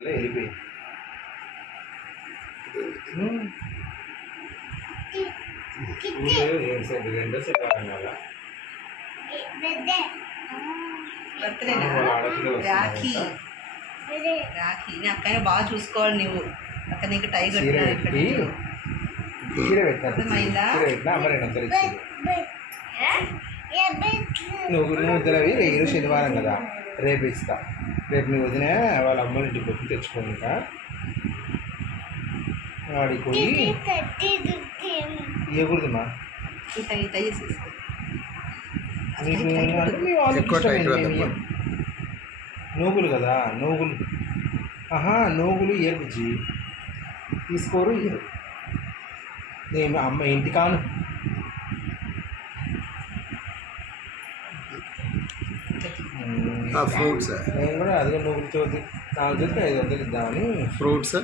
వెళ్ళిపోయి రెండో సెట్ అవ్వాలి. రాఖీ రాఖీ నీ అక్కయ్య బాగా చూసుకోవాలి నువ్వు. అక్క నీకు టై కట్టినా నువ్వు ముద్దలవి ఈరోజు శనివారం కదా, రేపు ఇస్తా. రేపు నీ వదిన వాళ్ళ అమ్మ ఇంటికి వచ్చి తెచ్చుకోండి. ఇంకా వాడికి పోయి ఇవ్వకూడదుమా నూగులు కదా, నూగులు. నూగులు ఏర్పుచ్చి తీసుకోరు ఇయ్యరు. నేను అమ్మ ఇంటికాను ఫ్రూట్స్ నేను కూడా అదిగా నూగులు చోతి 4 500 ఇద్దామని. ఫ్రూట్స్